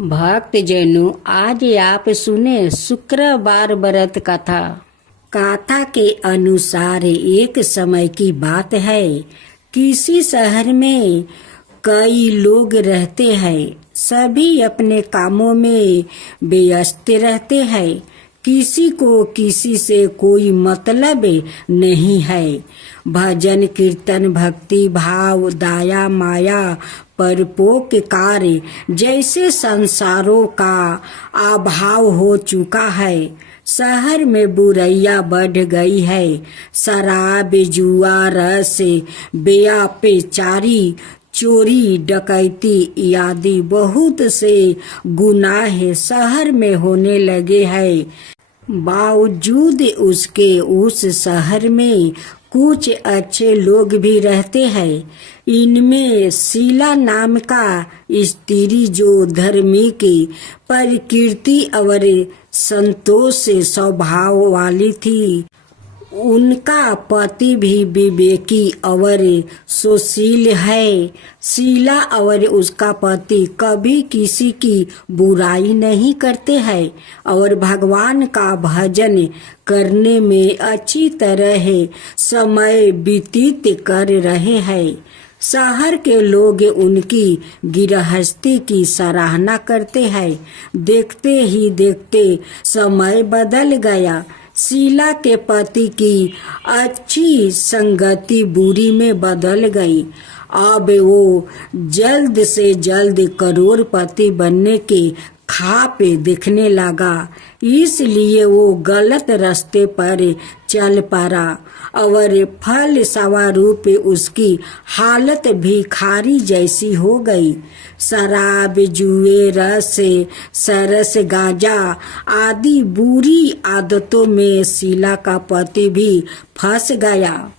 भक्त जनों, आज आप सुने शुक्रवार व्रत कथा। कथा के अनुसार एक समय की बात है। किसी शहर में कई लोग रहते हैं। सभी अपने कामों में व्यस्त रहते हैं। किसी को किसी से कोई मतलब नहीं है। भजन कीर्तन भक्ति भाव दया माया परोपकार जैसे संसारों का अभाव हो चुका है। शहर में बुराइयां बढ़ गई है। शराब जुआ रस बेचारी चोरी डकैती आदि बहुत से गुनाह शहर में होने लगे हैं। बावजूद उसके उस शहर में कुछ अच्छे लोग भी रहते हैं। इनमें शीला नाम का स्त्री जो धार्मिक प्रकृति और संतोष स्वभाव वाली थी। उनका पति भी विवेकी और सुशील है। शीला और उसका पति कभी किसी की बुराई नहीं करते हैं और भगवान का भजन करने में अच्छी तरह समय व्यतीत कर रहे हैं। शहर के लोग उनकी गृहस्थी की सराहना करते हैं। देखते ही देखते समय बदल गया। शीला के पति की अच्छी संगति बुरी में बदल गई। अब वो जल्द से जल्द करोड़पति बनने के ख्वाब देखने लगा। इसलिए वो गलत रास्ते पर चल पड़ा और फल स्वरूप उसकी हालत भिखारी जैसी हो गई। शराब जुए रस सरस गांजा आदि बुरी आदतों में शीला का पति भी फंस गया।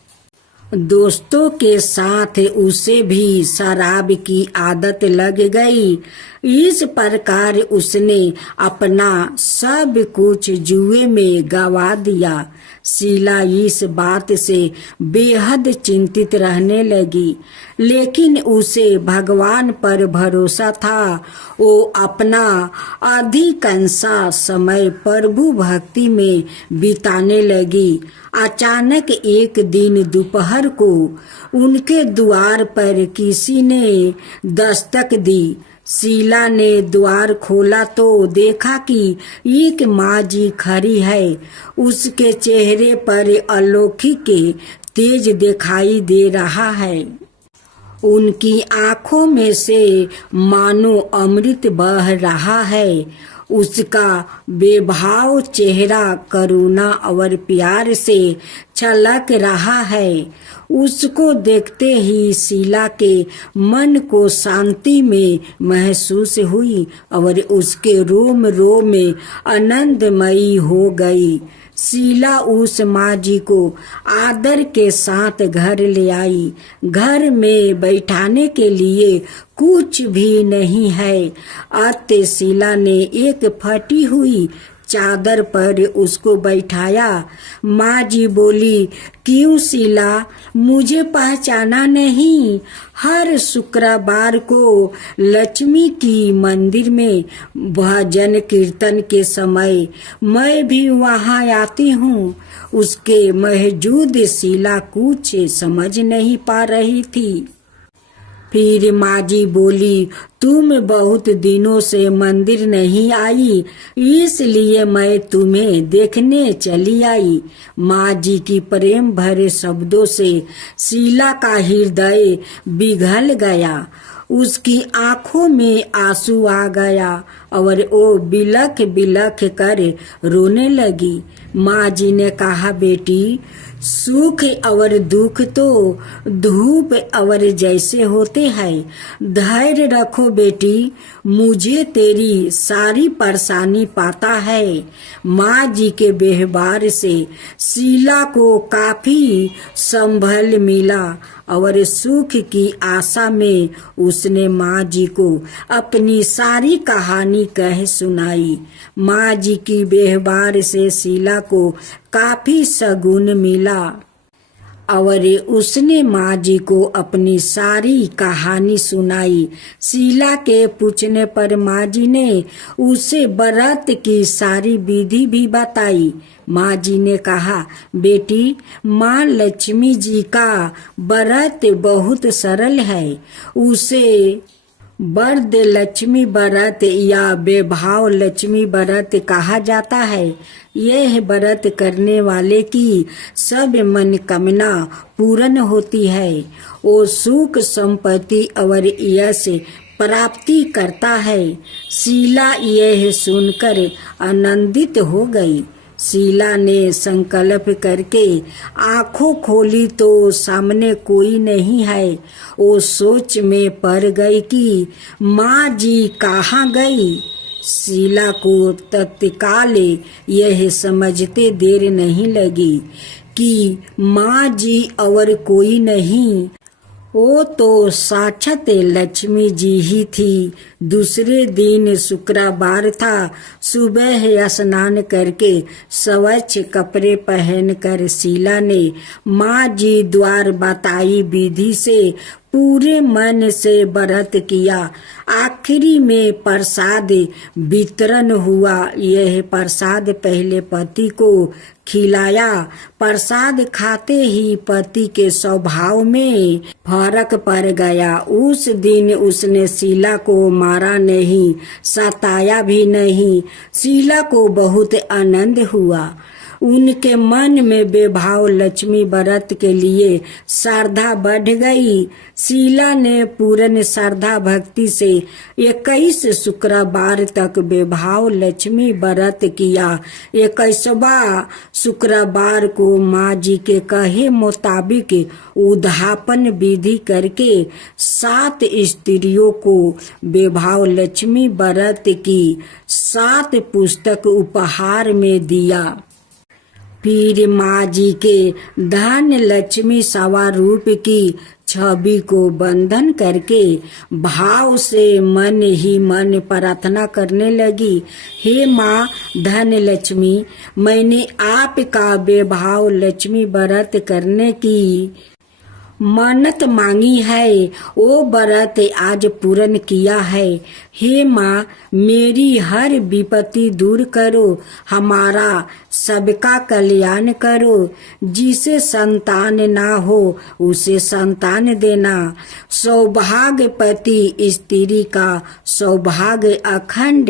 दोस्तों के साथ उसे भी शराब की आदत लग गई। इस प्रकार उसने अपना सब कुछ जुए में गवा दिया। शीला इस बात से बेहद चिंतित रहने लगी, लेकिन उसे भगवान पर भरोसा था। वो अपना अधिकांश समय प्रभु भक्ति में बिताने लगी। अचानक एक दिन दोपहर को उनके द्वार पर किसी ने दस्तक दी। शीला ने द्वार खोला तो देखा कि एक माँ जी खड़ी है। उसके चेहरे पर अलौकिक तेज दिखाई दे रहा है। उनकी आंखों में से मानो अमृत बह रहा है। उसका बेभाव चेहरा करुणा और प्यार से छलक रहा है। उसको देखते ही शीला के मन को शांति में महसूस हुई और उसके रोम रोम में आनंदमयी हो गई। शीला उस माँ जी को आदर के साथ घर ले आई। घर में बैठाने के लिए कुछ भी नहीं है। अतः शीला ने एक फटी हुई चादर पर उसको बैठाया। माँ जी बोली, क्यों शीला, मुझे पहचाना नहीं? हर शुक्रवार को लक्ष्मी की मंदिर में भजन कीर्तन के समय मैं भी वहाँ आती हूँ। उसके मौजूद शीला कुछ समझ नहीं पा रही थी। फिर माँ जी बोली, तुम बहुत दिनों से मंदिर नहीं आई, इसलिए मैं तुम्हें देखने चली आई। माँ जी की प्रेम भरे शब्दों से शीला का हृदय पिघल गया। उसकी आंखों में आंसू आ गया और वो बिलख बिलख कर रोने लगी। माँ जी ने कहा, बेटी, सुख और दुख तो धूप और जैसे होते हैं। धैर्य रखो बेटी, मुझे तेरी सारी परेशानी पता है। माँ जी के व्यवहार से शीला को काफी संभल मिला और सुख की आशा में उसने माँ जी को अपनी सारी कहानी कह सुनाई। माँ जी की व्यवहार से शीला को काफी सगुन मिला। और उसने माँ जी को अपनी सारी कहानी सुनाई। शीला के पूछने पर माँ जी ने उसे व्रत की सारी विधि भी बताई। माँ जी ने कहा, बेटी, माँ लक्ष्मी जी का व्रत बहुत सरल है। उसे वरद लक्ष्मी व्रत या वैभव लक्ष्मी व्रत कहा जाता है। यह व्रत करने वाले की सब मनोकामना पूर्ण होती है। वो सुख संपत्ति और यश प्राप्ति करता है। शीला यह सुनकर आनंदित हो गई। शीला ने संकल्प करके आंखों खोली तो सामने कोई नहीं है। वो सोच में पड़ गई कि माँ जी कहाँ गई। शीला को तत्काल यह समझते देर नहीं लगी कि माँ जी और कोई नहीं, वो तो साक्षात लक्ष्मी जी ही थी। दूसरे दिन शुक्रवार था। सुबह स्नान करके स्वच्छ कपड़े पहनकर शीला ने माँ जी द्वारा बताई विधि से पूरे मन से व्रत किया। आखिरी में प्रसाद वितरण हुआ। यह प्रसाद पहले पति को खिलाया। प्रसाद खाते ही पति के स्वभाव में फर्क पड़ गया। उस दिन उसने शीला को मारा नहीं, सताया भी नहीं। शीला को बहुत आनंद हुआ। उनके मन में वैभव लक्ष्मी व्रत के लिए श्रद्धा बढ़ गई। शीला ने पूर्ण श्रद्धा भक्ति से 21 शुक्रवार तक वैभव लक्ष्मी व्रत किया। 21वां शुक्रवार को माँ जी के कहे मुताबिक उद्यापन विधि करके 7 स्त्रियों को वैभव लक्ष्मी व्रत की 7 पुस्तक उपहार में दिया। फिर माँ जी के धन लक्ष्मी स्वरूप की छवि को बंधन करके भाव से मन ही मन प्रार्थना करने लगी। हे माँ धन लक्ष्मी, मैंने आपका वैभव लक्ष्मी व्रत करने की मन्नत मांगी है। वो व्रत आज पूर्ण किया है। हे माँ, मेरी हर विपत्ति दूर करो, हमारा सबका कल्याण करो। जिसे संतान ना हो उसे संतान देना। सौभाग्यपति स्त्री का सौभाग्य अखंड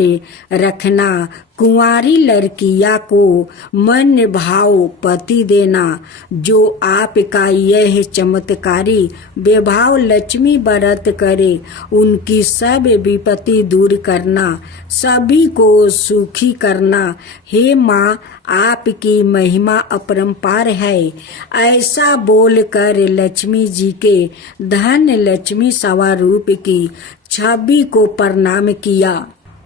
रखना। कुंवारी लड़किया को मन भाव पति देना। जो आपका यह चमत्कारी वैभव लक्ष्मी व्रत करे, उनकी सब विपत्ति दूर करना, सभी को सुखी करना। हे माँ, आपकी महिमा अपरंपार है। ऐसा बोलकर लक्ष्मी जी के धन लक्ष्मी स्वरूप की छवि को प्रणाम किया।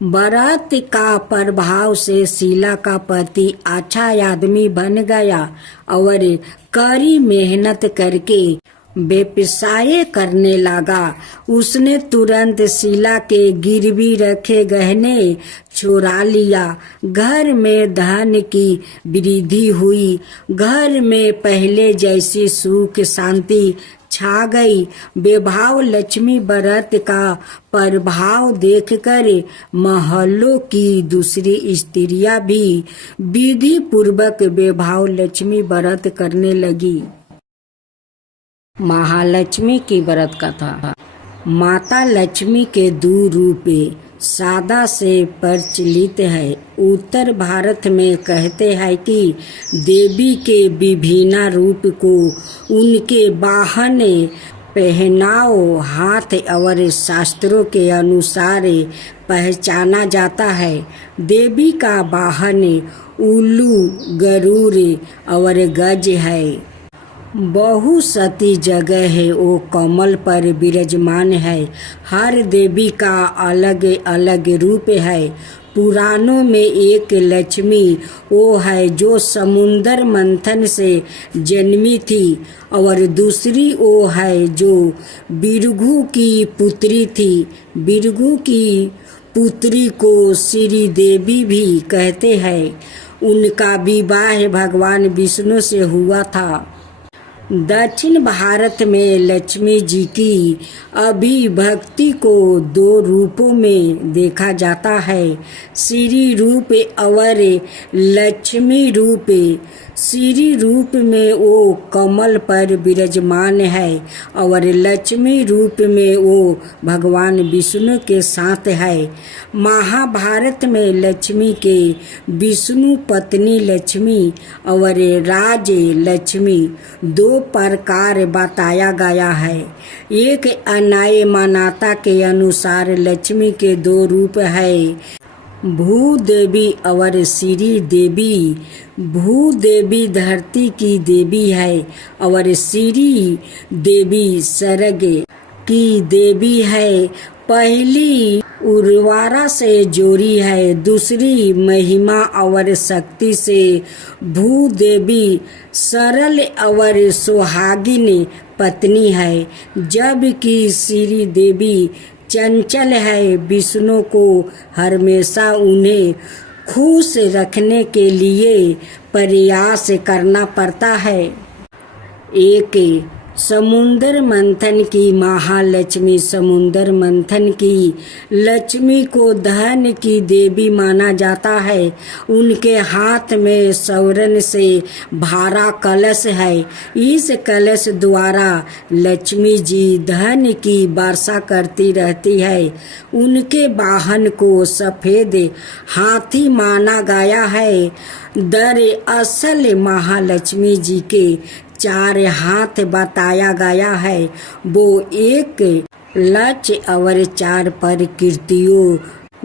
व्रत का प्रभाव से शीला का पति अच्छा आदमी बन गया और कड़ी मेहनत करके व्यवसाय करने लगा। उसने तुरंत शीला के गिरवी रखे गहने चुरा लिया। घर में धन की वृद्धि हुई। घर में पहले जैसी सुख शांति छा गई। वैभव लक्ष्मी व्रत का प्रभाव देखकर महलों की दूसरी स्त्रियां भी विधि पूर्वक वैभव लक्ष्मी व्रत करने लगी। महालक्ष्मी की व्रत कथा। माता लक्ष्मी के 2 रूप सादा से प्रचलित है। उत्तर भारत में कहते हैं कि देवी के विभिन्न रूप को उनके वाहन, पहनाव, हाथ और शास्त्रों के अनुसार पहचाना जाता है। देवी का वाहन उल्लू, गरुड़ और गज है। बहुसती जगह है, वो कमल पर विराजमान है। हर देवी का अलग अलग रूप है। पुराणों में एक लक्ष्मी वो है जो समुद्र मंथन से जन्मी थी और दूसरी वो है जो बिरगु की पुत्री थी। बिरगु की पुत्री को श्री देवी भी कहते हैं। उनका विवाह भगवान विष्णु से हुआ था। दक्षिण भारत में लक्ष्मी जी की अभिभक्ति को दो रूपों में देखा जाता है, श्री रूप और लक्ष्मी रूप। श्री रूप में वो कमल पर विराजमान है और लक्ष्मी रूप में वो भगवान विष्णु के साथ है। महाभारत में लक्ष्मी के विष्णु पत्नी लक्ष्मी और राज लक्ष्मी दो प्रकार बताया गया है। एक अन्याय मान्यता के अनुसार लक्ष्मी के दो रूप है, भूदेवी और श्री देवी। भूदेवी धरती की देवी है और श्री देवी स्वर्ग की देवी है। पहली उर्वरा से जोड़ी है, दूसरी महिमा और शक्ति से। भूदेवी सरल और सुहागिन पत्नी है, जबकि श्री देवी चंचल है। विष्णु को हमेशा उन्हें खुश रखने के लिए प्रयास करना पड़ता है। एक समुद्र मंथन की महालक्ष्मी। समुद्र मंथन की लक्ष्मी को धन की देवी माना जाता है। उनके हाथ में स्वर्ण से भरा कलश है। इस कलश द्वारा लक्ष्मी जी धन की वर्षा करती रहती है। उनके वाहन को सफेद हाथी माना गया है। दरअसल महालक्ष्मी जी के चार हाथ बताया गया है। वो एक लक्ष्य और चार प्रकृतियों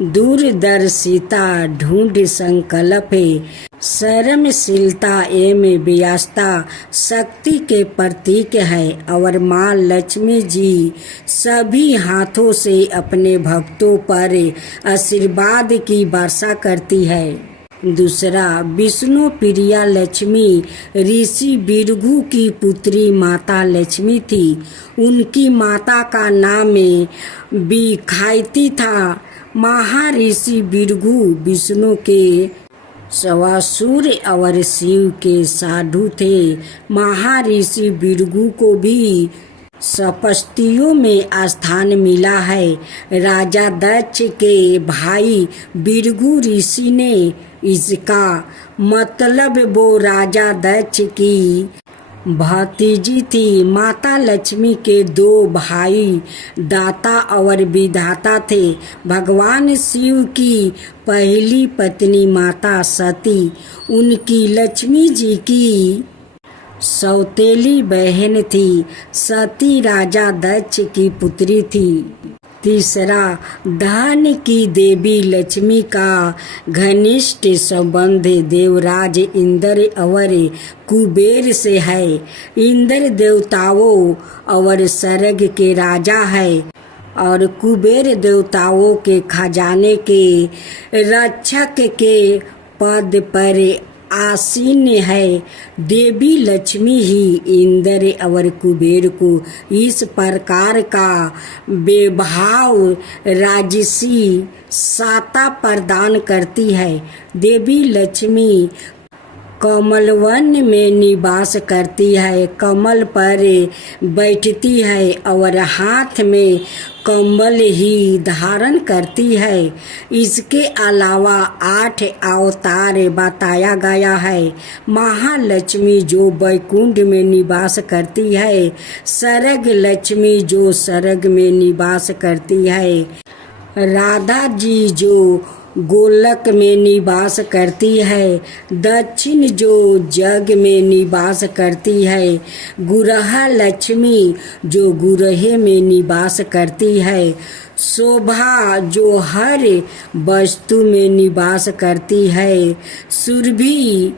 दूरदर्शिता, ढूंढ संकल्प, शर्मशीलता एवं व्यवस्था शक्ति के प्रतीक है। और माँ लक्ष्मी जी सभी हाथों से अपने भक्तों पर आशीर्वाद की वर्षा करती है। दूसरा, विष्णु प्रिया लक्ष्मी ऋषि भृगु की पुत्री माता लक्ष्मी थी। उनकी माता का नाम बिखायती था। महर्षि भृगु विष्णु के सवासुर और शिव के साधु थे। महर्षि भृगु को भी सपस्तियों में स्थान मिला है। राजा दक्ष के भाई भृगु ऋषि ने इसका मतलब वो राजा दक्ष की भतीजी थी। माता लक्ष्मी के दो भाई दाता और विधाता थे। भगवान शिव की पहली पत्नी माता सती उनकी लक्ष्मी जी की सौतेली बहन थी। सती राजा दक्ष की पुत्री थी। तीसरा, धन की देवी लक्ष्मी का घनिष्ठ संबंध देवराज इंद्र और कुबेर से है। इंद्र देवताओं और स्वर्ग के राजा है और कुबेर देवताओं के खजाने के रक्षक के पद पर आसीन है। देवी लक्ष्मी ही इंद्र और कुबेर को इस प्रकार का वैभव राजसी सत्ता प्रदान करती है। देवी लक्ष्मी कमलवन में निवास करती है, कमल पर बैठती है और हाथ में कमल ही धारण करती है। इसके अलावा 8 अवतार बताया गया है। महालक्ष्मी जो वैकुंठ में निवास करती है, स्वर्ग लक्ष्मी जो स्वर्ग में निवास करती है, राधा जी जो गोलक में निवास करती है, दक्षिण जो जग में निवास करती है, गुरहा लक्ष्मी जो गुरहे में निवास करती है, शोभा जो हर वस्तु में निवास करती है, सुरभि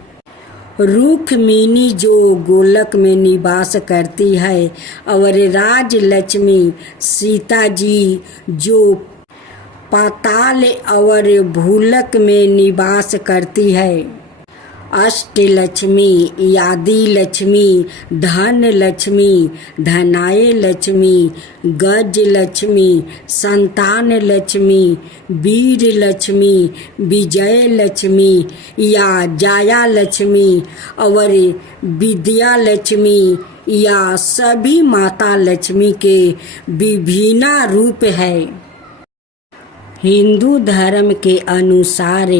रुक्मिणी जो गोलक में निवास करती है और राज लक्ष्मी सीता जी जो पाताल और भूलक में निवास करती है। अष्टलक्ष्मी, यादि लक्ष्मी, धन लक्ष्मी, धनाय लक्ष्मी, गज लक्ष्मी, संतान लक्ष्मी, वीर लक्ष्मी, विजय लक्ष्मी या जाया लक्ष्मी और विद्या लक्ष्मी या सभी माता लक्ष्मी के विभिन्न रूप है। हिंदू धर्म के अनुसार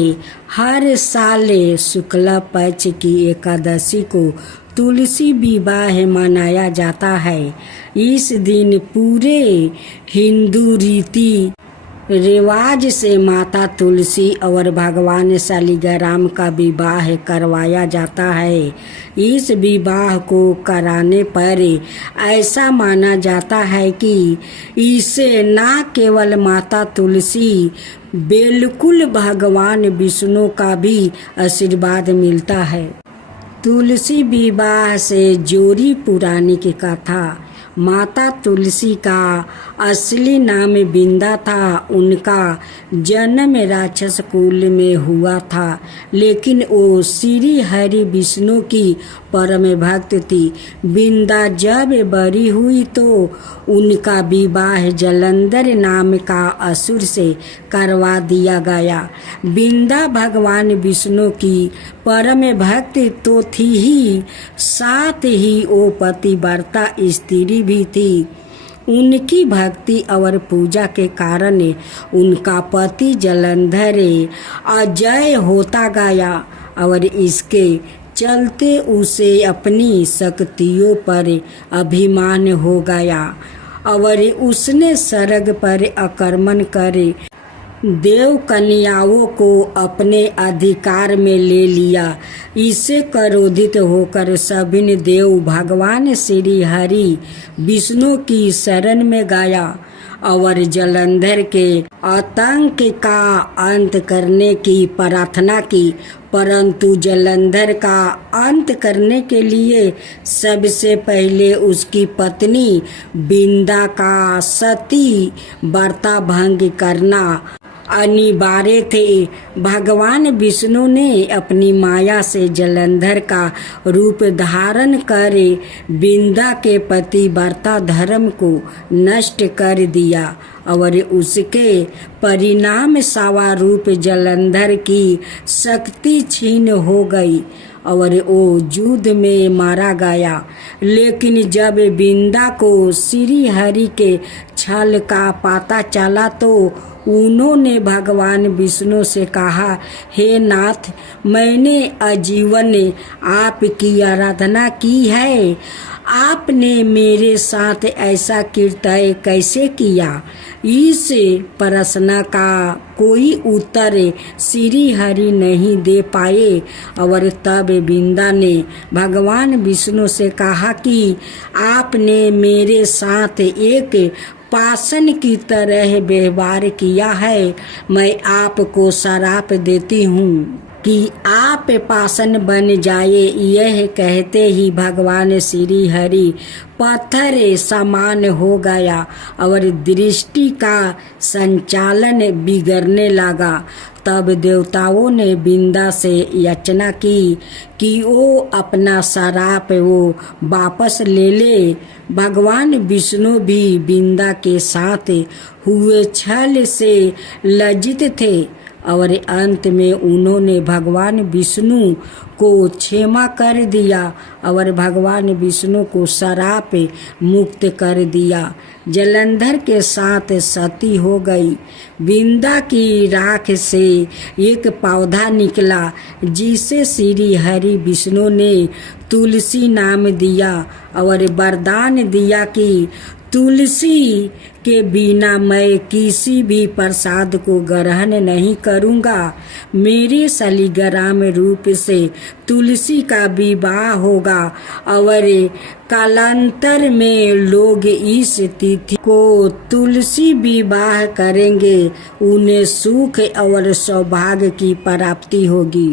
हर साल शुक्ल पक्ष की एकादशी को तुलसी विवाह मनाया जाता है। इस दिन पूरे हिंदू रीति रिवाज से माता तुलसी और भगवान शालिग्राम का विवाह करवाया जाता है। इस विवाह को कराने पर ऐसा माना जाता है कि इससे न केवल माता तुलसी बिल्कुल भगवान विष्णु का भी आशीर्वाद मिलता है। तुलसी विवाह से जोड़ी पुरानी की कथा। माता तुलसी का असली नाम बिंदा था। उनका जन्म राक्षस कुल में हुआ था, लेकिन वो श्री हरि विष्णु की परम भक्त थी। बिंदा जब बड़ी हुई तो उनका विवाह जलंधर नाम का असुर से करवा दिया गया। बिंदा भगवान विष्णु की परम भक्त तो थी ही, साथ ही वो पतिव्रता स्त्री भी थी। उनकी भक्ति और पूजा के कारण उनका पति जलंधर अजय होता गया और इसके चलते उसे अपनी शक्तियों पर अभिमान हो गया और उसने स्वर्ग पर आक्रमण कर देव कन्याओं को अपने अधिकार में ले लिया। इससे क्रोधित होकर सभी देव भगवान श्री हरि विष्णु की शरण में गया और जलंधर के आतंक का अंत करने की प्रार्थना की। परंतु जलंधर का अंत करने के लिए सबसे पहले उसकी पत्नी बिंदा का सती व्रता भंग करना अनिवार्य थे। भगवान विष्णु ने अपनी माया से जलंधर का रूप धारण कर बिंदा के पतिव्रता धर्म को नष्ट कर दिया और उसके परिणाम स्वरूप जलंधर की शक्ति छीन हो गई और वो युद्ध में मारा गया। लेकिन जब बिंदा को श्री हरि के छल का पता चला तो उन्होंने भगवान विष्णु से कहा, हे नाथ, मैंने आजीवन आपकी आराधना की है, आपने मेरे साथ ऐसा कृत्य कैसे किया? इस प्रश्न का कोई उत्तर श्री हरि नहीं दे पाए और तब बिंदा ने भगवान विष्णु से कहा कि आपने मेरे साथ एक पाषाण की तरह व्यवहार किया है। मैं आपको श्राप देती हूँ कि आप पाषाण बन जाए। यह कहते ही भगवान श्री हरि पत्थर समान हो गया और दृष्टि का संचालन बिगड़ने लगा। तब देवताओं ने बिंदा से याचना की कि वो अपना श्राप वो वापस ले ले। भगवान विष्णु भी बिंदा के साथ हुए छल से लज्जित थे और अंत में उन्होंने भगवान विष्णु को क्षमा कर दिया और भगवान विष्णु को श्राप मुक्त कर दिया। जलंधर के साथ सती हो गई। बिंदा की राख से एक पौधा निकला जिसे श्री हरि विष्णु ने तुलसी नाम दिया और वरदान दिया कि तुलसी के बिना मैं किसी भी प्रसाद को ग्रहण नहीं करूँगा। मेरे शालिग्राम रूप से तुलसी का विवाह होगा और कालांतर में लोग इस तिथि को तुलसी विवाह करेंगे। उन्हें सुख और सौभाग्य की प्राप्ति होगी।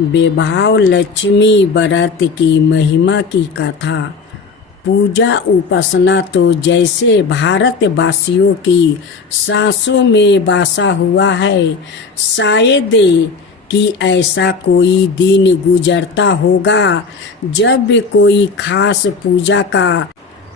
वैभव लक्ष्मी व्रत की महिमा की कथा। पूजा उपासना तो जैसे भारतवासियों की सांसों में बसा हुआ है, शायद कि ऐसा कोई दिन गुजरता होगा जब कोई खास पूजा का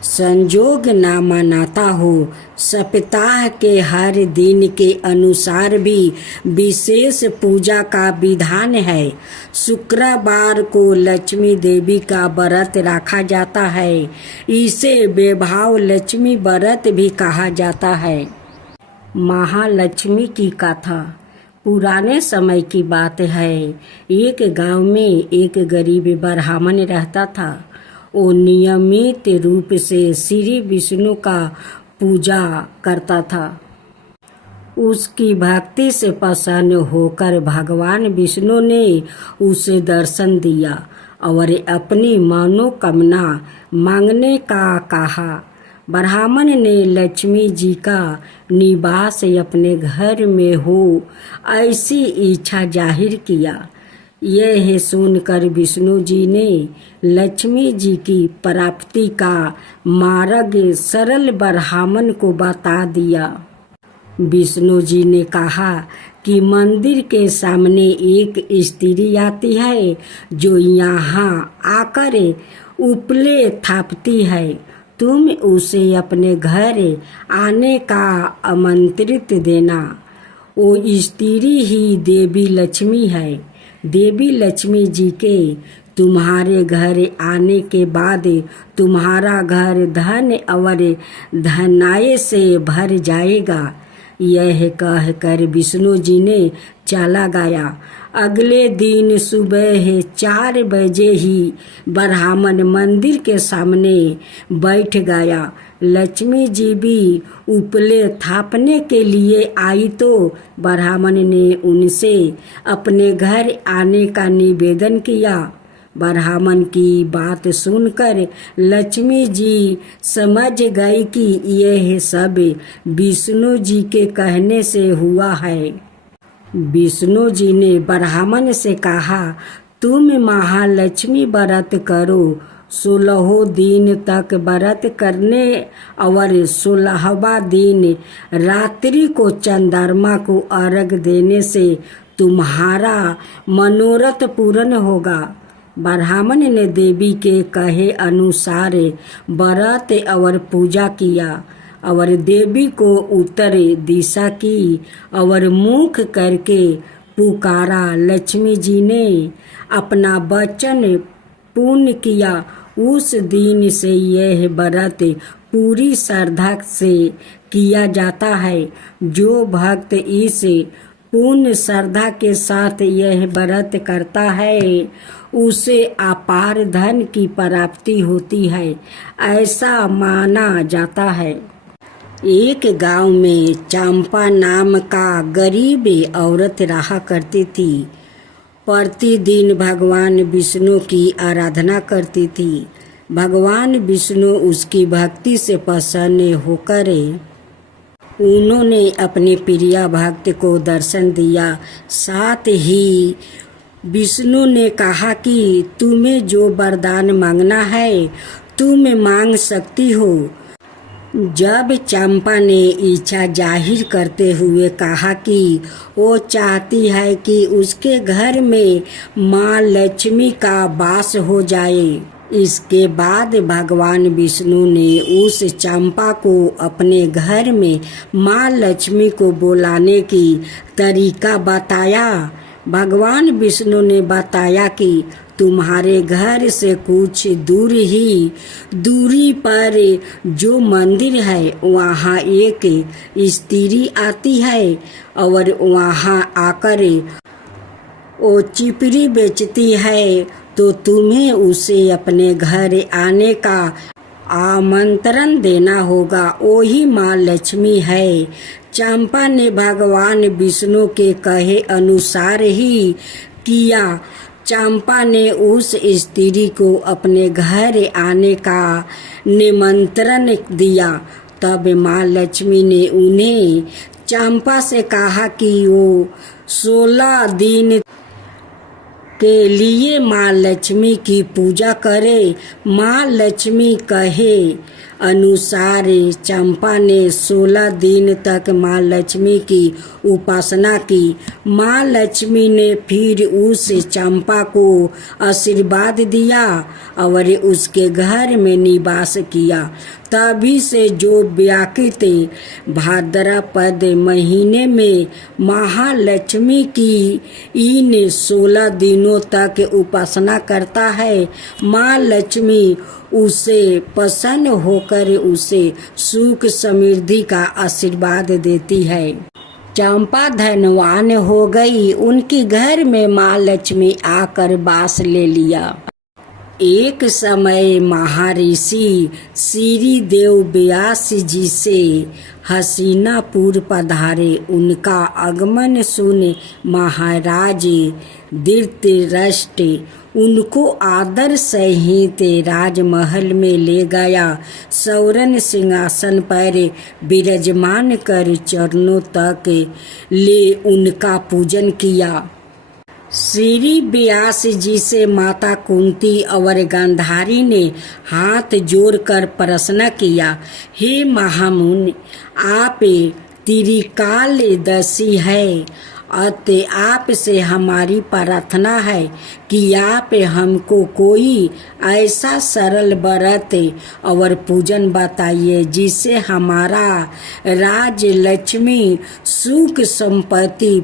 संजोग ना मनाता हो। सप्ताह के हर दिन के अनुसार भी विशेष पूजा का विधान है। शुक्रवार को लक्ष्मी देवी का व्रत रखा जाता है। इसे वैभव लक्ष्मी व्रत भी कहा जाता है। महालक्ष्मी की कथा। पुराने समय की बात है। एक गांव में एक गरीब ब्राह्मण रहता था। वो नियमित रूप से श्री विष्णु का पूजा करता था। उसकी भक्ति से प्रसन्न होकर भगवान विष्णु ने उसे दर्शन दिया और अपनी मनोकामना मांगने का कहा। ब्राह्मण ने लक्ष्मी जी का निवास अपने घर में हो ऐसी इच्छा जाहिर किया। यह सुनकर विष्णु जी ने लक्ष्मी जी की प्राप्ति का मार्ग सरल ब्राह्मण को बता दिया। विष्णु जी ने कहा कि मंदिर के सामने एक स्त्री आती है जो यहाँ आकर उपले थापती है। तुम उसे अपने घर आने का आमंत्रित देना। वो स्त्री ही देवी लक्ष्मी है। देवी लक्ष्मी जी के तुम्हारे घर आने के बाद तुम्हारा घर धन और धनाय से भर जाएगा। यह कहकर विष्णु जी ने चला गया। अगले दिन सुबह 4 बजे ही ब्राह्मण मंदिर के सामने बैठ गया। लक्ष्मी जी भी उपले थापने के लिए आई तो ब्राह्मण ने उनसे अपने घर आने का निवेदन किया। ब्राह्मण की बात सुनकर लक्ष्मी जी समझ गई कि यह सब विष्णु जी के कहने से हुआ है। विष्णु जी ने ब्राह्मण से कहा, तुम महालक्ष्मी व्रत करो। 16 दिन तक व्रत करने और 16वां दिन रात्रि को चंद्रमा को अर्घ देने से तुम्हारा मनोरथ पूर्ण होगा। ब्राह्मण ने देवी के कहे अनुसार व्रत और पूजा किया और देवी को उत्तर दिशा की और मुख करके पुकारा। लक्ष्मी जी ने अपना वचन पूर्ण किया। उस दिन से यह व्रत पूरी श्रद्धा से किया जाता है। जो भक्त इस पूर्ण श्रद्धा के साथ यह व्रत करता है उसे अपार धन की प्राप्ति होती है, ऐसा माना जाता है। एक गांव में चंपा नाम का गरीब औरत रहा करती थी। प्रतिदिन भगवान विष्णु की आराधना करती थी। भगवान विष्णु उसकी भक्ति से प्रसन्न होकर उन्होंने अपने प्रिय भक्त को दर्शन दिया। साथ ही विष्णु ने कहा कि तुम्हें जो वरदान मांगना है तुम मांग सकती हो। जब चंपा ने इच्छा जाहिर करते हुए कहा कि वो चाहती है कि उसके घर में माँ लक्ष्मी का वास हो जाए। इसके बाद भगवान विष्णु ने उस चंपा को अपने घर में माँ लक्ष्मी को बुलाने की तरीका बताया। भगवान विष्णु ने बताया कि तुम्हारे घर से कुछ दूरी पर जो मंदिर है वहाँ एक स्त्री आती है और वहाँ आकर वो चिपरी बेचती है, तो तुम्हें उसे अपने घर आने का आमंत्रण देना होगा। वही माँ लक्ष्मी है। चंपा ने भगवान विष्णु के कहे अनुसार ही किया। चंपा ने उस स्त्री को अपने घर आने का निमंत्रण दिया। तब माँ लक्ष्मी ने उन्हें चंपा से कहा कि वो 16 दिन के लिए माँ लक्ष्मी की पूजा करे। माँ लक्ष्मी कहे अनुसार चंपा ने 16 दिन तक माँ लक्ष्मी की उपासना की। माँ लक्ष्मी ने फिर उस चंपा को आशीर्वाद दिया और उसके घर में निवास किया। तभी से जो व्याकृत भाद्रपद महीने में महालक्ष्मी की इन 16 दिनों तक उपासना करता है, माँ लक्ष्मी उसे प्रसन्न होकर उसे सुख समृद्धि का आशीर्वाद देती है। चंपा धनवान हो गई। उनके घर में माँ लक्ष्मी आकर वास ले लिया। एक समय महर्षि श्री देव व्यास जी से हस्तिनापुर पधारे। उनका आगमन सुन महाराज धृतराष्ट्र उनको आदर सहित राजमहल में ले गया। स्वर्ण सिंहासन पर विराजमान कर चरणों तक ले उनका पूजन किया। श्री व्यास जी से माता कुंती और गांधारी ने हाथ जोड़कर प्रश्न किया, हे महामुनि, आप त्रिकालदर्शी है, अतः आप से हमारी प्रार्थना है कि आप हमको कोई ऐसा सरल व्रत और पूजन बताइए जिससे हमारा राज लक्ष्मी सुख संपत्ति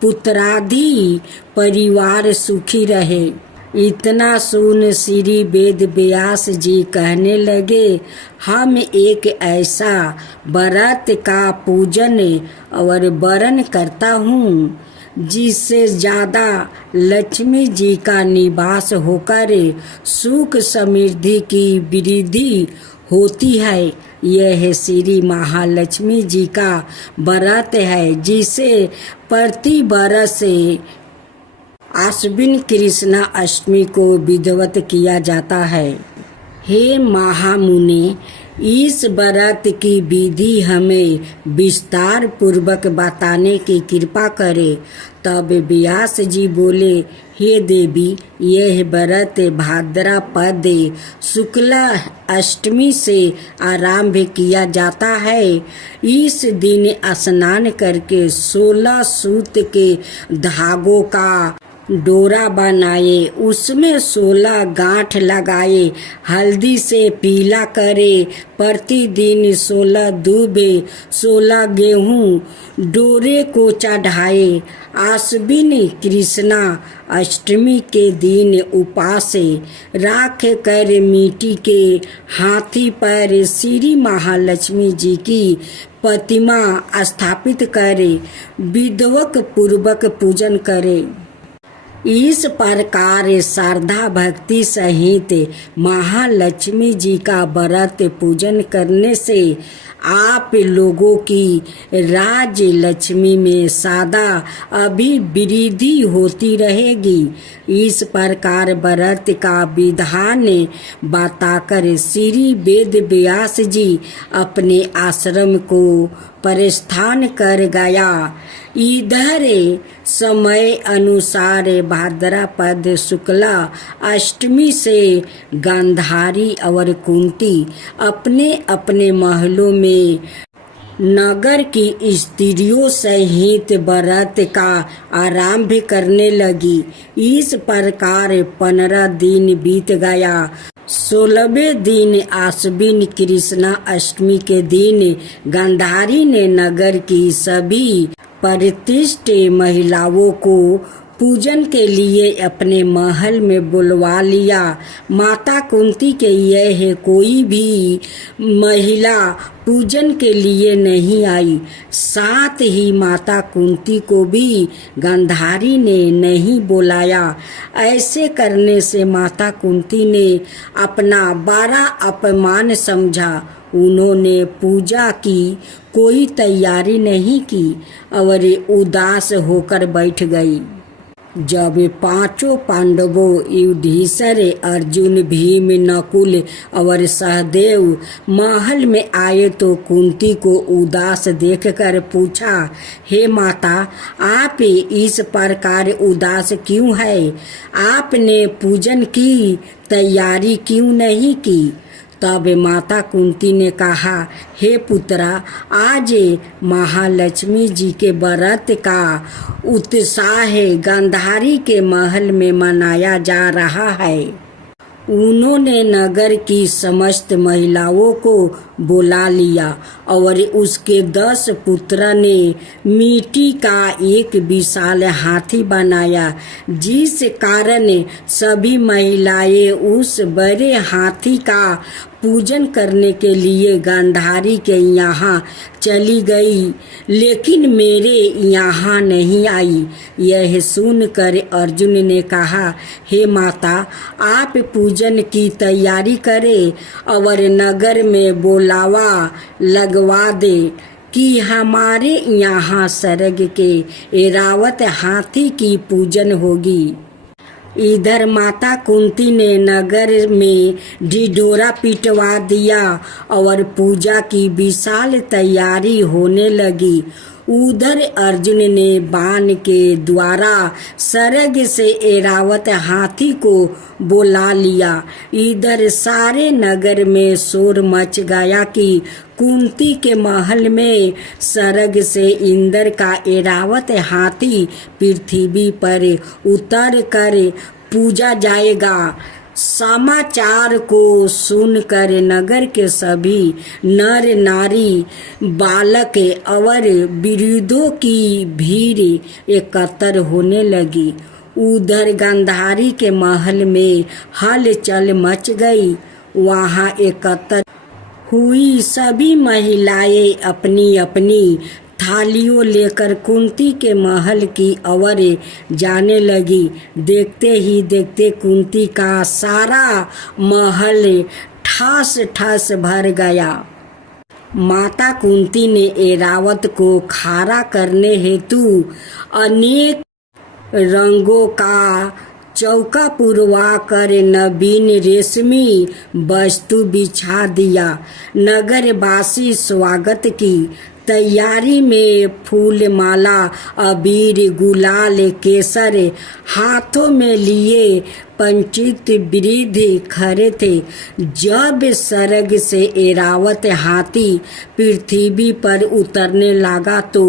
पुत्रादि परिवार सुखी रहे। इतना सुन श्री वेद व्यास जी कहने लगे, हम एक ऐसा व्रत का पूजन और वरण करता हूँ जिससे ज्यादा लक्ष्मी जी का निवास होकर सुख समृद्धि की वृद्धि होती है। यह श्री महालक्ष्मी जी का व्रत है जिसे प्रति वर्ष आश्विन कृष्ण अष्टमी को विधिवत किया जाता है। हे महामुनि, इस व्रत की विधि हमें विस्तार पूर्वक बताने की कृपा करे। तब व्यास जी बोले, हे देवी, यह व्रत भाद्रपद शुक्ला अष्टमी से आरंभ किया जाता है। इस दिन स्नान करके 16 सूत के धागों का डोरा बनाए, उसमें 16 गांठ लगाए, हल्दी से पीला करे, प्रतिदिन 16 दूब 16 गेहूं डोरे को चढ़ाए। आश्विन कृष्णा अष्टमी के दिन उपास राख कर मिट्टी के हाथी पर श्री महालक्ष्मी जी की प्रतिमा स्थापित करे, विधिवत पूर्वक पूजन करे। इस प्रकार श्रद्धा भक्ति सहित महालक्ष्मी जी का व्रत पूजन करने से आप लोगों की राज लक्ष्मी में सदा अभिवृद्धि होती रहेगी। इस प्रकार व्रत का विधान बताकर श्री वेद व्यास जी अपने आश्रम को प्रस्थान कर गया। इधर समय अनुसार भाद्रपद शुक्ला अष्टमी से गांधारी और कुंती अपने अपने महलों में नगर की स्त्रियों सहित व्रत का आरंभ करने लगी। इस प्रकार 15 दिन बीत गया। 16वें दिन आश्विन कृष्णा अष्टमी के दिन गांधारी ने नगर की सभी प्रतिष्ठित महिलाओं को पूजन के लिए अपने महल में बुलवा लिया। माता कुंती के यह कोई भी महिला पूजन के लिए नहीं आई। साथ ही माता कुंती को भी गांधारी ने नहीं बुलाया। ऐसे करने से माता कुंती ने अपना बड़ा अपमान समझा। उन्होंने पूजा की कोई तैयारी नहीं की और उदास होकर बैठ गई। जब पांचों पांडवों युधिष्ठिर, अर्जुन, भीम, नकुल और सहदेव महल में आए तो कुंती को उदास देखकर पूछा, हे माता, आप इस प्रकार उदास क्यों है? आपने पूजन की तैयारी क्यों नहीं की? तब माता कुंती ने कहा, हे पुत्रा, आज महालक्ष्मी जी के व्रत का उत्साह गांधारी के महल में मनाया जा रहा है। उन्होंने नगर की समस्त महिलाओं को बुला लिया और उसके 10 पुत्र ने मिट्टी का एक विशाल हाथी बनाया, जिस कारण सभी महिलाएं उस बड़े हाथी का पूजन करने के लिए गांधारी के यहाँ चली गई, लेकिन मेरे यहाँ नहीं आई। यह सुनकर अर्जुन ने कहा, हे माता, आप पूजन की तैयारी करें और नगर में बुलावा लगवा दे कि हमारे यहाँ सरग के ऐरावत हाथी की पूजन होगी। इधर माता कुंती ने नगर में ढिढोरा पिटवा दिया और पूजा की विशाल तैयारी होने लगी। उधर अर्जुन ने बाण के द्वारा सरग से ऐरावत हाथी को बुला लिया। इधर सारे नगर में शोर मच गया कि कुंती के महल में सरग से इंद्र का ऐरावत हाथी पृथ्वी पर उतर कर पूजा जाएगा। समाचार को सुनकर नगर के सभी नर नारी, बालक और वृद्धों की भीड़ एकत्र होने लगी। उधर गांधारी के महल में हलचल मच गई। वहां एकत्र हुई सभी महिलाएं अपनी अपनी थालियों लेकर कुंती के महल की ओर जाने लगी। देखते ही देखते कुंती का सारा महल ठास ठास भर गया। माता कुंती ने ऐरावत को खड़ा करने हेतु अनेक रंगों का चौका पुरवा कर नवीन रेशमी वस्तु बिछा दिया। नगरवासी स्वागत की तैयारी में फूल माला, अबीर, गुलाल, केसर हाथों में लिए पंचित वृद्ध खड़े थे। जब सरग से ऐरावत हाथी पृथ्वी पर उतरने लगा तो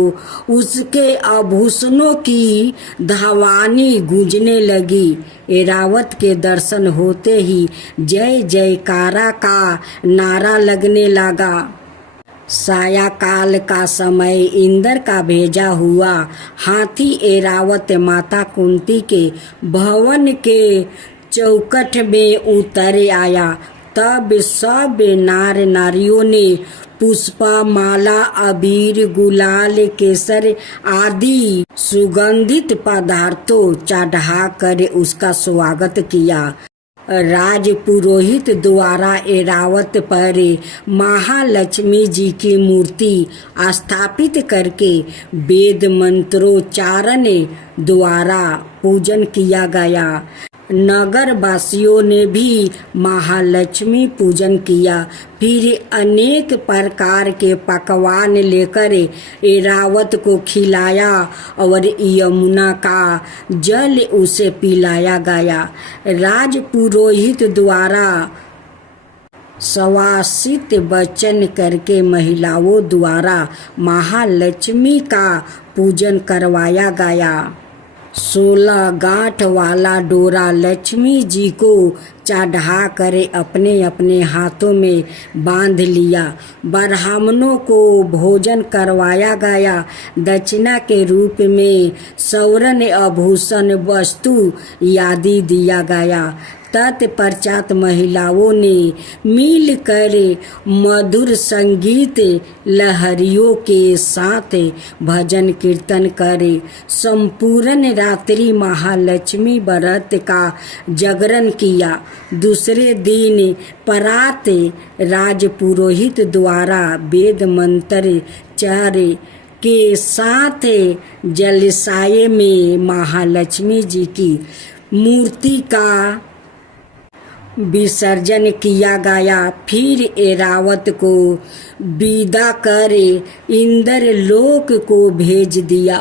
उसके आभूषणों की ध्वनि गूंजने लगी। ऐरावत के दर्शन होते ही जय जयकारा का नारा लगने लगा। सायंकाल का समय इंद्र का भेजा हुआ हाथी ऐरावत माता कुंती के भवन के चौखट में उतर आया। तब सब नार नारियों ने पुष्पा माला, अबीर, गुलाल, केसर आदि सुगंधित पदार्थों चढ़ाकर उसका स्वागत किया। राज पुरोहित द्वारा ऐरावत पर महालक्ष्मी जी की मूर्ति स्थापित करके वेद मंत्रोच्चारण द्वारा पूजन किया गया। नगर वासियों ने भी महालक्ष्मी पूजन किया। फिर अनेक प्रकार के पकवान लेकर ऐरावत को खिलाया और यमुना का जल उसे पिलाया गया। राज पुरोहित द्वारा सुवासित वचन करके महिलाओं द्वारा महालक्ष्मी का पूजन करवाया गया। 16 गांठ वाला डोरा लक्ष्मी जी को चढ़ा कर अपने अपने हाथों में बांध लिया। ब्राह्मणों को भोजन करवाया गया। दक्षिणा के रूप में स्वर्ण आभूषण वस्तु आदि दिया गया। तत्पश्चात महिलाओं ने मिलकर मधुर संगीत लहरियों के साथ भजन कीर्तन करे संपूर्ण रात्रि महालक्ष्मी व्रत का जागरण किया। दूसरे दिन प्रात राजपुरोहित द्वारा वेद मंत्र चार्य के साथ जलाशय में महालक्ष्मी जी की मूर्ति का विसर्जन किया गया। फिर ऐरावत को विदा कर इंद्र लोक को भेज दिया।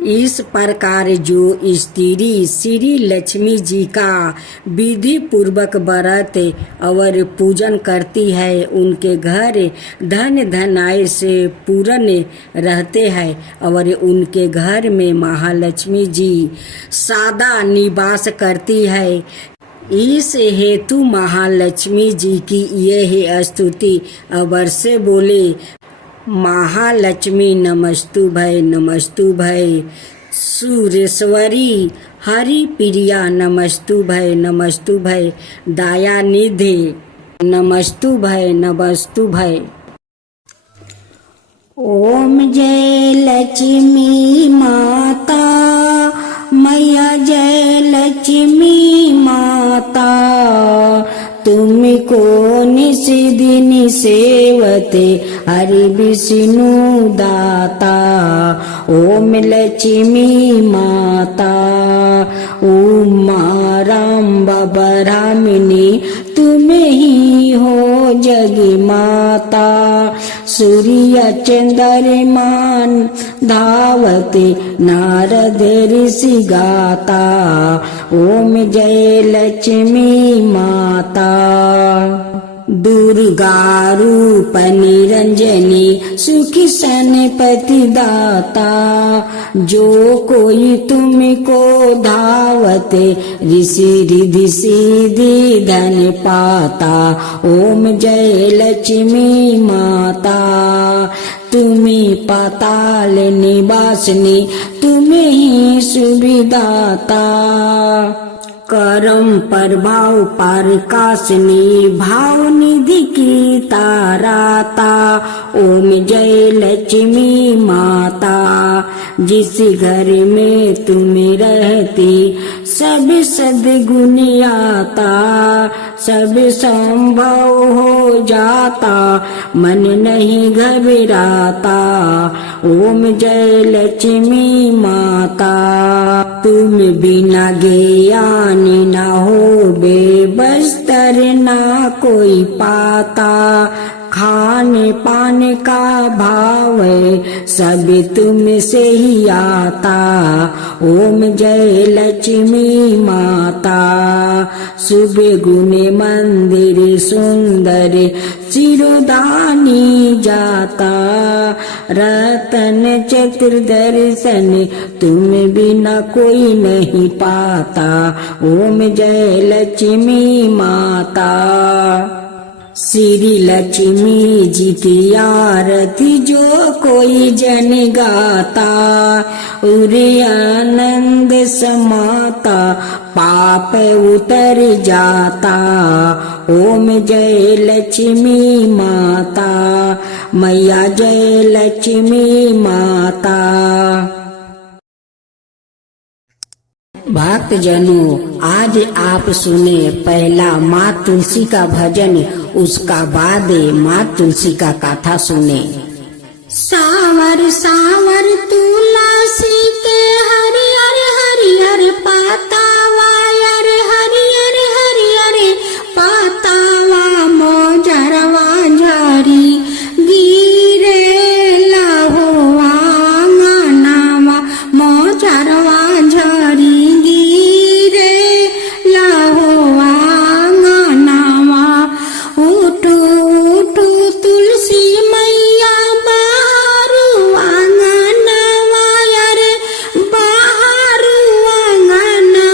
इस प्रकार जो स्त्री श्री लक्ष्मी जी का विधि पूर्वक व्रत और पूजन करती है, उनके घर धन धनाय से पूर्ण रहते हैं और उनके घर में महालक्ष्मी जी सदा निवास करती है। इस हेतु महालक्ष्मी जी की यह स्तुति अवश्य बोले, महालक्ष्मी नमस्तुभय नमस्तुभय, सुरेश्वरी हरि प्रिया नमस्तुभय नमस्तुभय, दयानिधि नमस्तुभय नमस्तुभय। ओम जय लक्ष्मी माता, मैया जय लक्ष्मी माता, तुमको निस दिन सेवते हरि विष्णु दाता। ओम लक्ष्मी माता, उमा राम ब्रह्मणी, तुम ही हो जग माता। सूर्य चंद्रमान धावते नारद ऋषि गाता। ओम जय लक्ष्मी माता, दुर्गा रूप निरंजनी, सुखी सनपति दाता। जो कोई तुमको धावते ऋषि रिधि सिद्धि धन पाता। ओम जय लक्ष्मी माता, तुम्हें पाताल निवासिनी, तुम्हें ही सुविदाता। करम प्रभाव प्रकाशनी, भाव निधि की ताराता। ओम जय लक्ष्मी माता, जिस घर में तुम रहती सब सद्गुण आता। सब संभव हो जाता, मन नहीं घबराता। ओम जय लक्ष्मी माता, तुम बिना ज्ञान न हो बेबस्तर ना कोई पाता। खाने पाने का भाव सब तुमसे ही आता। ओम जय लक्ष्मी माता, सुबह गुण मंदिर सुंदर सिरोधानी जाता। रतन चतुर्दर्शन तुम बिना कोई नहीं पाता। ओम जय लक्ष्मी माता, श्री लक्ष्मी जी की आरती जो कोई जन गाता। उरे आनंद समाता, पाप उतर जाता। ओम जय लक्ष्मी माता, मैया जय लक्ष्मी माता। भक्त जनों, आज आप सुने पहला माँ तुलसी का भजन, उसका बाद माँ तुलसी का कथा सुने। सावर सावर तुलसी के हरियर हरियर पातावा, रे हरियर हरियर पातावा। मोजरवा झारी गिरे लाहो आंगनावा। मोजरवा झारी बाहर आंगनवा, रे बाहर आंगनवा।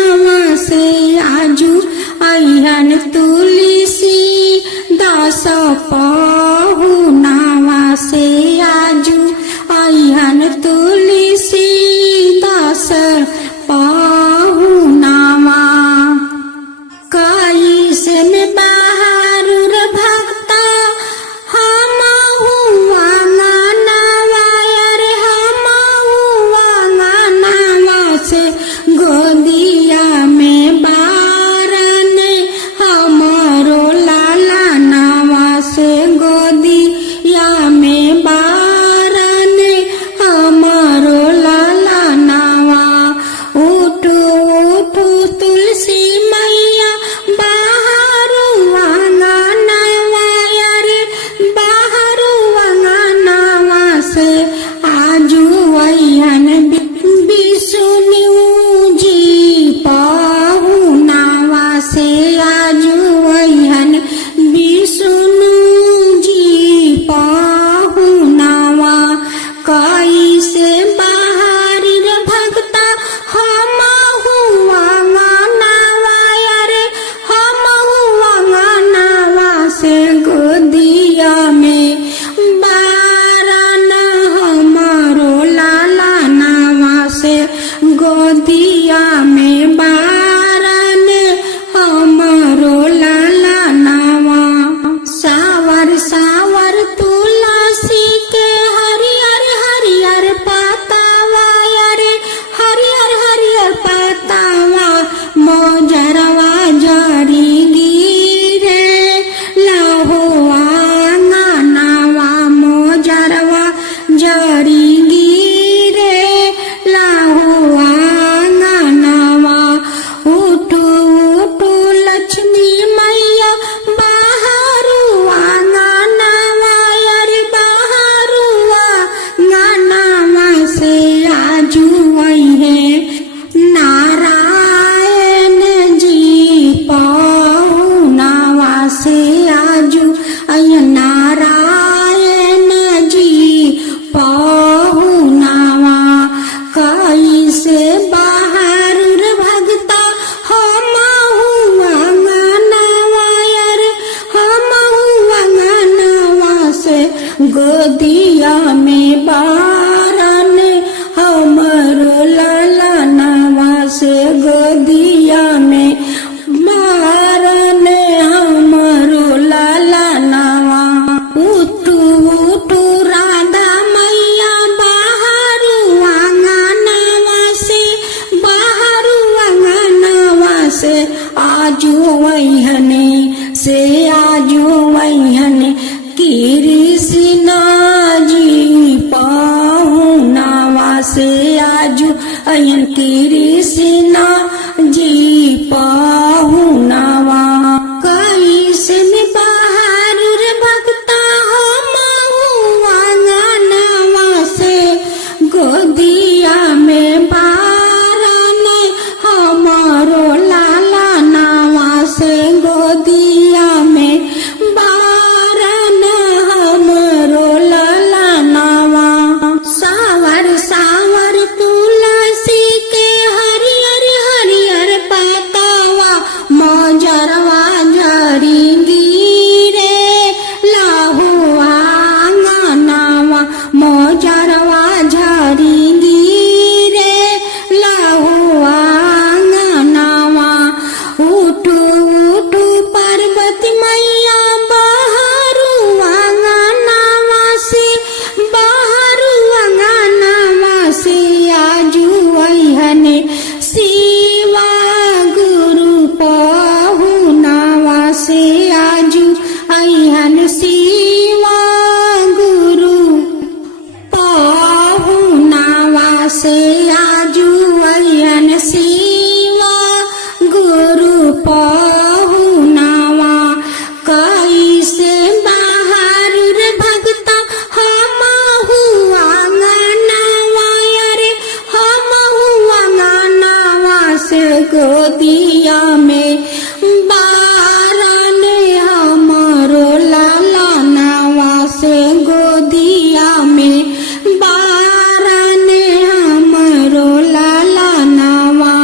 नारायण जी पाहुनावा कैसे बाहर भगता हम अंगनवायर हम अंगनवा से गोदिया में बारन हमर ललनवा से गोदिया में बारन हमर ललनवा उठू उठू राधा मैया बाहर अंगनवा से आजू वैहने से आजू वैहने कृष्णा जी पाहुनावा से आजू अयन कृष्णा जी पाहुनावा कैसे में बाहर रे भक्ता हम अंगनवा से गोदिया में बारन हमारो लाला नावा से गोदिया में बारन हमरो लाला नावा सावर सावर तुलसी के हरियर हरियर पतावा मोजरवा झरी गिरे लाहुआ अंगनवा मोजरवा झरी गिरे लाहुआ अंगनवा उठू उठू पार्वती मैया बाहरु अंगनवा से आजू वैहने शिवा गुरु पाहुनावा से आजू अहन शिवा गुरु पाहुनावा से आजू अहन शिवा गुरु पाहुनावा कैसे बाहर रे भगता हम अंगनवा रे हम अंगनवा से गोदिया में बारन हमरो लाला नावा से गोदिया में बारन हमरो लाला नावा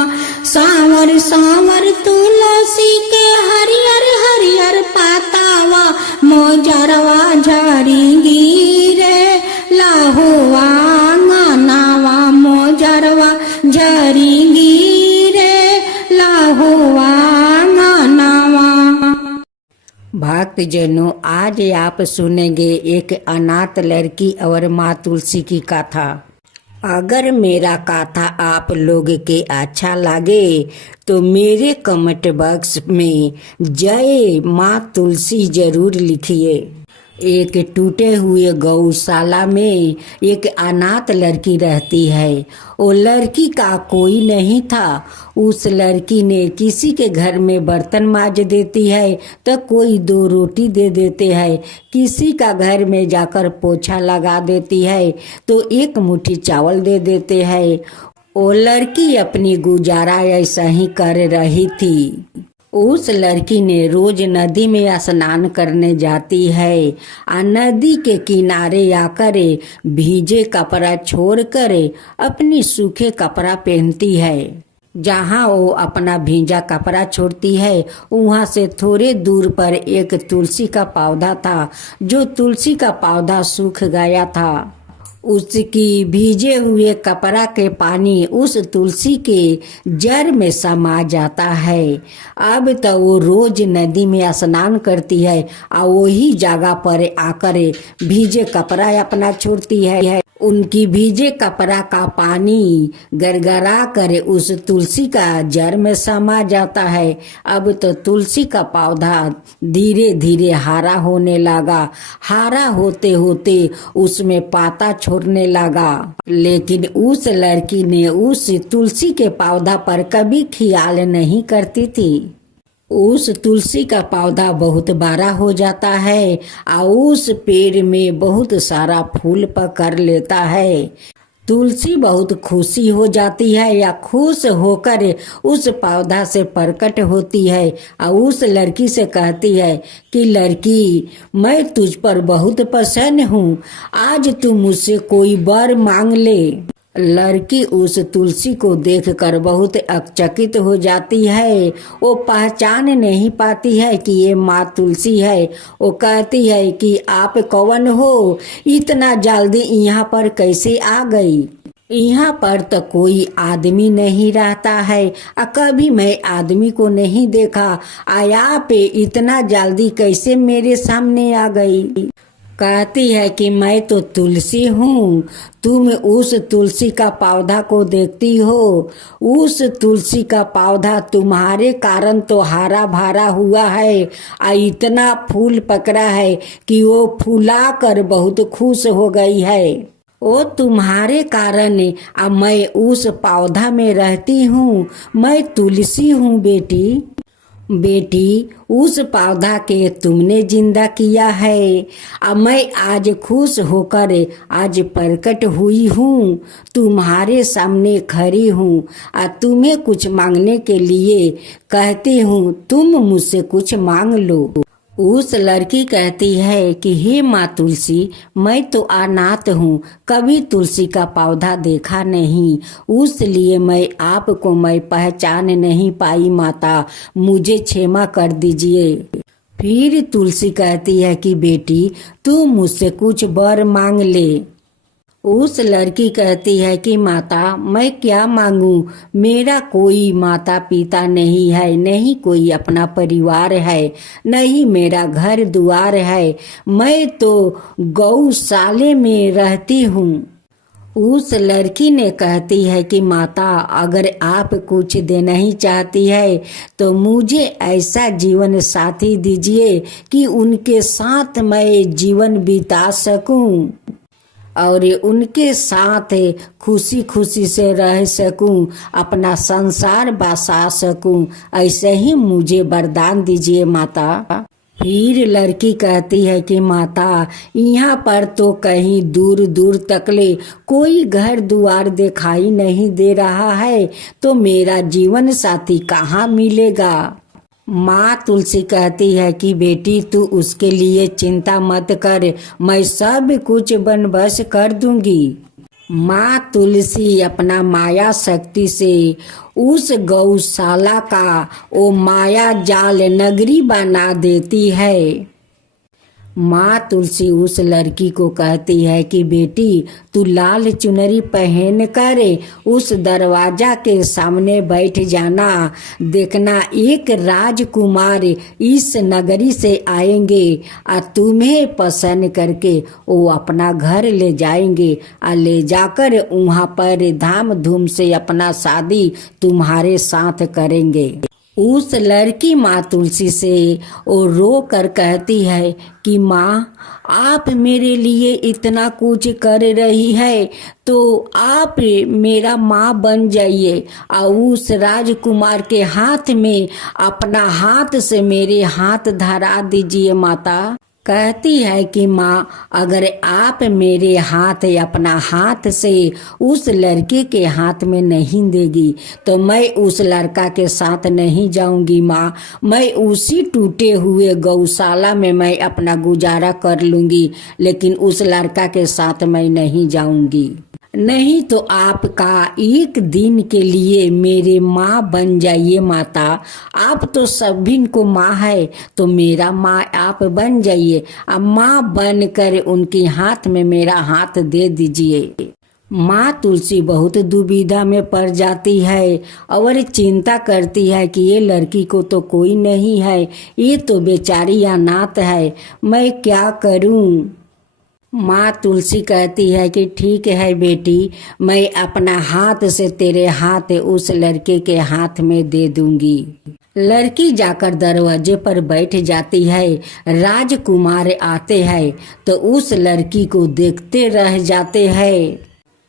सावर सावर तुलसी के हरियर हरियर पातावा मोजरवा झरी गिरे लाहुआ अंगनवा मोजरवा झरी गिरे लाहुआ अंगनवा। भक्तजनों, आज आप सुनेंगे एक अनाथ लड़की और माँ तुलसी की कथा। अगर मेरा कथा आप लोग के अच्छा लगे तो मेरे कमेंट बॉक्स में जय माँ तुलसी जरूर लिखिए। एक टूटे हुए गौशाला में एक अनाथ लड़की रहती है। वो लड़की का कोई नहीं था। उस लड़की ने किसी के घर में बर्तन मांज देती है तो कोई 2 रोटी दे देते हैं, किसी का घर में जाकर पोछा लगा देती है तो 1 मुट्ठी चावल दे देते हैं। वो लड़की अपनी गुजारा ऐसा ही कर रही थी। उस लड़की ने रोज नदी में स्नान करने जाती है। नदी के किनारे आकर भीजे कपड़ा छोड़कर अपनी सूखे कपड़ा पहनती है। जहाँ वो अपना भीजा कपड़ा छोड़ती है वहाँ से थोड़े दूर पर एक तुलसी का पौधा था। जो तुलसी का पौधा सूख गया था, उसकी भीजे हुए कपड़ा के पानी उस तुलसी के जड़ में समा जाता है। अब तो वो रोज नदी में स्नान करती है और वही जगह पर आकर भीजे कपड़ा अपना छोड़ती है। उनकी भीजे कपड़ा का पानी गरगरा कर उस तुलसी का जड़ में समा जाता है। अब तो तुलसी का पौधा धीरे धीरे हरा होने लगा। हरा होते होते उसमें पाता छोड़ने लगा। लेकिन उस लड़की ने उस तुलसी के पौधा पर कभी ख्याल नहीं करती थी। उस तुलसी का पौधा बहुत बड़ा हो जाता है और उस पेड़ में बहुत सारा फूल पकड़ लेता है। तुलसी बहुत खुशी हो जाती है या खुश होकर उस पौधा से प्रकट होती है और उस लड़की से कहती है कि लड़की, मैं तुझ पर बहुत प्रसन्न हूँ, आज तू मुझसे कोई वर मांग ले। लड़की उस तुलसी को देखकर बहुत अचकित हो जाती है। वो पहचान नहीं पाती है कि ये माँ तुलसी है। वो कहती है कि आप कौन हो, इतना जल्दी यहाँ पर कैसे आ गई? यहाँ पर तो कोई आदमी नहीं रहता है, कभी मैं आदमी को नहीं देखा, आया पे इतना जल्दी कैसे मेरे सामने आ गई? कहती है कि मैं तो तुलसी हूँ, तुम उस तुलसी का पौधा को देखती हो, उस तुलसी का पौधा तुम्हारे कारण तो हरा भरा हुआ है, इतना फूल पकड़ा है कि वो फूला कर बहुत खुश हो गई है। वो तुम्हारे कारण अब मैं उस पौधा में रहती हूँ, मैं तुलसी हूँ बेटी। बेटी, उस पौधा के तुमने जिंदा किया है, अब मैं आज खुश होकर आज प्रकट हुई हूँ, तुम्हारे सामने खड़ी हूँ और तुम्हें कुछ मांगने के लिए कहती हूँ, तुम मुझसे कुछ मांग लो। उस लड़की कहती है कि हे माँ तुलसी, मैं तो अनाथ हूँ, कभी तुलसी का पौधा देखा नहीं, उसलिए मैं पहचान नहीं पाई माता, मुझे क्षमा कर दीजिए। फिर तुलसी कहती है कि बेटी, तू मुझसे कुछ वर मांग ले। उस लड़की कहती है कि माता, मैं क्या मांगू, मेरा कोई माता पिता नहीं है, नहीं कोई अपना परिवार है, नहीं मेरा घर द्वार है, मैं तो गौशाले में रहती हूँ। उस लड़की ने कहती है कि माता, अगर आप कुछ देना ही चाहती है तो मुझे ऐसा जीवन साथी दीजिए कि उनके साथ मैं जीवन बिता सकूं और उनके साथ खुशी खुशी से रह सकूं, अपना संसार बसा सकूं, ऐसे ही मुझे वरदान दीजिए माता। फिर लड़की कहती है कि माता, यहाँ पर तो कहीं दूर दूर तकले कोई घर द्वार दिखाई नहीं दे रहा है, तो मेरा जीवन साथी कहाँ मिलेगा? माँ तुलसी कहती है कि बेटी, तू उसके लिए चिंता मत कर, मैं सब कुछ बनबस कर दूंगी। माँ तुलसी अपना माया शक्ति से उस गौशाला का वो माया जाल नगरी बना देती है। माँ तुलसी उस लड़की को कहती है कि बेटी, तू लाल चुनरी पहन कर उस दरवाजा के सामने बैठ जाना, देखना एक राजकुमार इस नगरी से आएंगे और तुम्हें पसंद करके वो अपना घर ले जाएंगे और ले जाकर वहाँ पर धाम धूम से अपना शादी तुम्हारे साथ करेंगे। उस लड़की माँ तुलसी से वो रो कर कहती है कि माँ, आप मेरे लिए इतना कुछ कर रही है तो आप मेरा माँ बन जाइए और उस राजकुमार के हाथ में अपना हाथ से मेरे हाथ धरा दीजिए। माता कहती है कि माँ, अगर आप मेरे हाथ अपना हाथ से उस लड़के के हाथ में नहीं देगी तो मैं उस लड़का के साथ नहीं जाऊंगी। माँ, मैं उसी टूटे हुए गौशाला में मैं अपना गुजारा कर लूंगी, लेकिन उस लड़का के साथ मैं नहीं जाऊंगी। नहीं तो आपका एक दिन के लिए मेरे माँ बन जाइए माता, आप तो सभी को माँ है तो मेरा माँ आप बन जाइए। अब माँ बनकर उनके हाथ में मेरा हाथ दे दीजिए। माँ तुलसी बहुत दुविधा में पड़ जाती है और चिंता करती है कि ये लड़की को तो कोई नहीं है, ये तो बेचारी अनाथ है, मैं क्या करूं? माँ तुलसी कहती है कि ठीक है बेटी, मैं अपना हाथ से तेरे हाथ उस लड़के के हाथ में दे दूंगी। लड़की जाकर दरवाजे पर बैठ जाती है। राजकुमार आते हैं तो उस लड़की को देखते रह जाते हैं।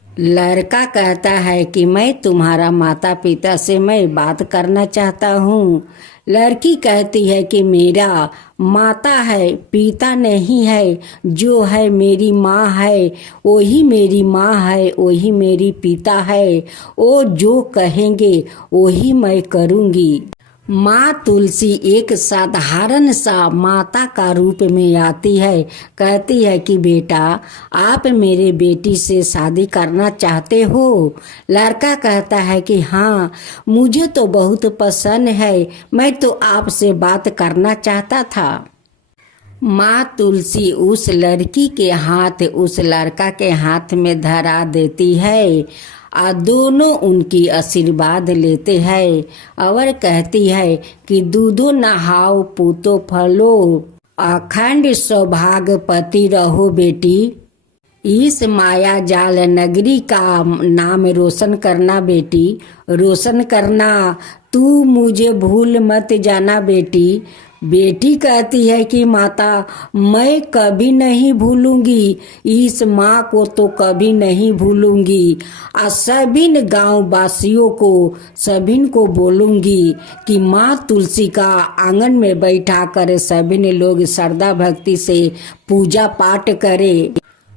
लड़का कहता है कि मैं तुम्हारा माता पिता से मैं बात करना चाहता हूँ। लड़की कहती है कि मेरा माता है, पिता नहीं है, जो है मेरी माँ है, वही मेरी माँ है, वही मेरी पिता है, वो जो कहेंगे वही मैं करूँगी। माँ तुलसी एक साधारण सा माता का रूप में आती है। कहती है कि बेटा, आप मेरे बेटी से शादी करना चाहते हो? लड़का कहता है कि हाँ, मुझे तो बहुत पसंद है, मैं तो आपसे बात करना चाहता था। माँ तुलसी उस लड़की के हाथ उस लड़का के हाथ में धरा देती है और दोनों उनकी आशीर्वाद लेते हैं और कहती है कि दूधो नहाओ पूतो फलो, अखंड सौभाग्यवती रहो बेटी। इस माया जाल नगरी का नाम रोशन करना बेटी, रोशन करना। तू मुझे भूल मत जाना बेटी। बेटी कहती है कि माता, मैं कभी नहीं भूलूंगी, इस माँ को तो कभी नहीं भूलूंगी। और सभी गांव वासियों को सभी को बोलूंगी कि माँ तुलसी का आंगन में बैठा कर सभी लोग श्रद्धा भक्ति से पूजा पाठ करे।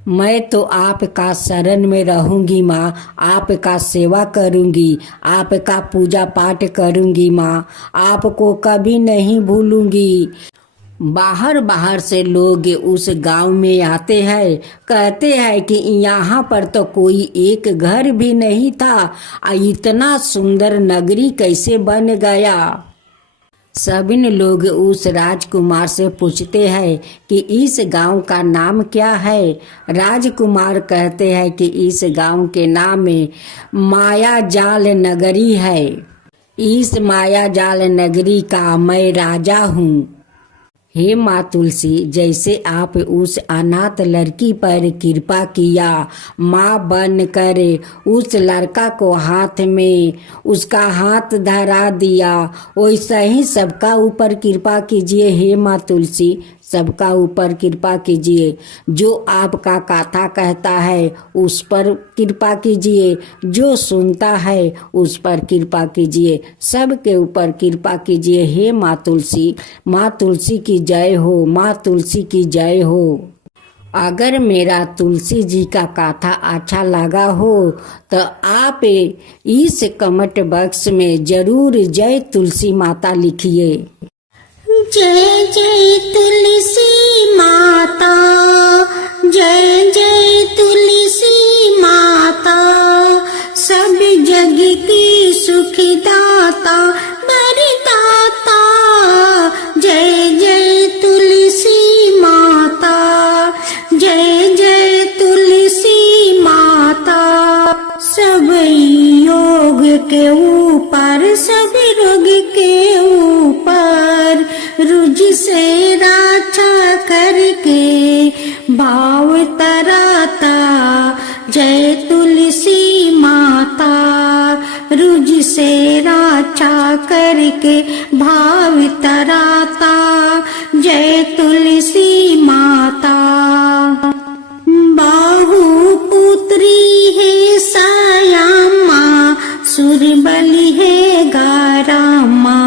मैं तो आपका शरण में रहूंगी माँ, आपका सेवा करूंगी, आपका पूजा पाठ करूंगी माँ, आपको कभी नहीं भूलूंगी। बाहर बाहर से लोग उस गांव में आते हैं, कहते हैं कि यहाँ पर तो कोई एक घर भी नहीं था, इतना सुंदर नगरी कैसे बन गया। सभी लोग उस राजकुमार से पूछते हैं कि इस गांव का नाम क्या है। राजकुमार कहते हैं कि इस गांव के नाम में माया जाल नगरी है। इस माया जाल नगरी का मैं राजा हूँ। हे माँ तुलसी, जैसे आप उस अनाथ लड़की पर कृपा किया, माँ बन कर उस लड़का को हाथ में उसका हाथ धरा दिया, वैसा ही सबका ऊपर कृपा कीजिए। हे माँ तुलसी, सबका ऊपर कृपा कीजिए। जो आपका कथा कहता है उस पर कृपा कीजिए, जो सुनता है उस पर कृपा कीजिए, सबके ऊपर कृपा कीजिए। हे माँ तुलसी, माँ तुलसी की जय हो, माँ तुलसी की जय हो। अगर मेरा तुलसी जी का कथा अच्छा लगा हो तो आप इस कमेंट बॉक्स में जरूर जय तुलसी माता लिखिए। जय जय तुलसी माता, जय जय तुलसी माता, सब जग की सुखदाता वरदाता। जय जय तुलसी माता, जय जय तुलसी माता। सब योग के ऊपर, सब रोग के ऊपर रुज से रक्षा करके भाव तराता। जय तुलसी माता, रुज से रक्षा करके भाव तराता। जय तुलसी माता। बाहु पुत्री है सायामा, सुरबली है गारामा,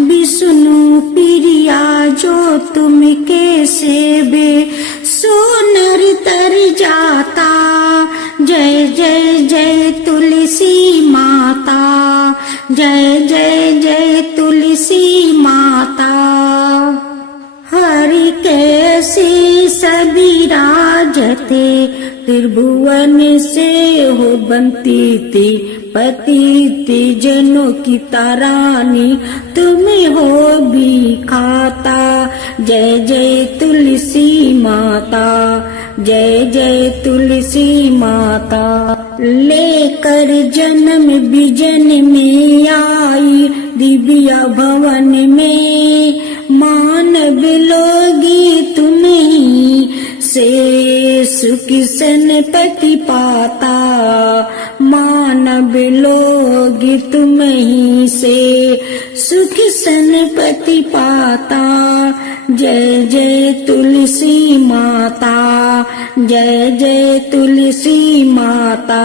विष्णु प्रिया जो तुम के सेवे सो नर तर जाता। जय जय जय तुलसी माता, जय जय जय तुलसी माता। हरि कैसे सभी राजते, त्रिभुवन से हो बनती थी, पतिति जनों की तारानी तुम्हें हो भी खाता। जय जय तुलसी माता, जय जय तुलसी माता। लेकर जन्म बिजन में आई दिव्या भवन में, मानव लोगी तुम्हीं से सुख सनपति पाता। मानव लोग तुम्हीं से सुख सनपति पाता। जय जय तुलसी माता, जय जय तुलसी माता।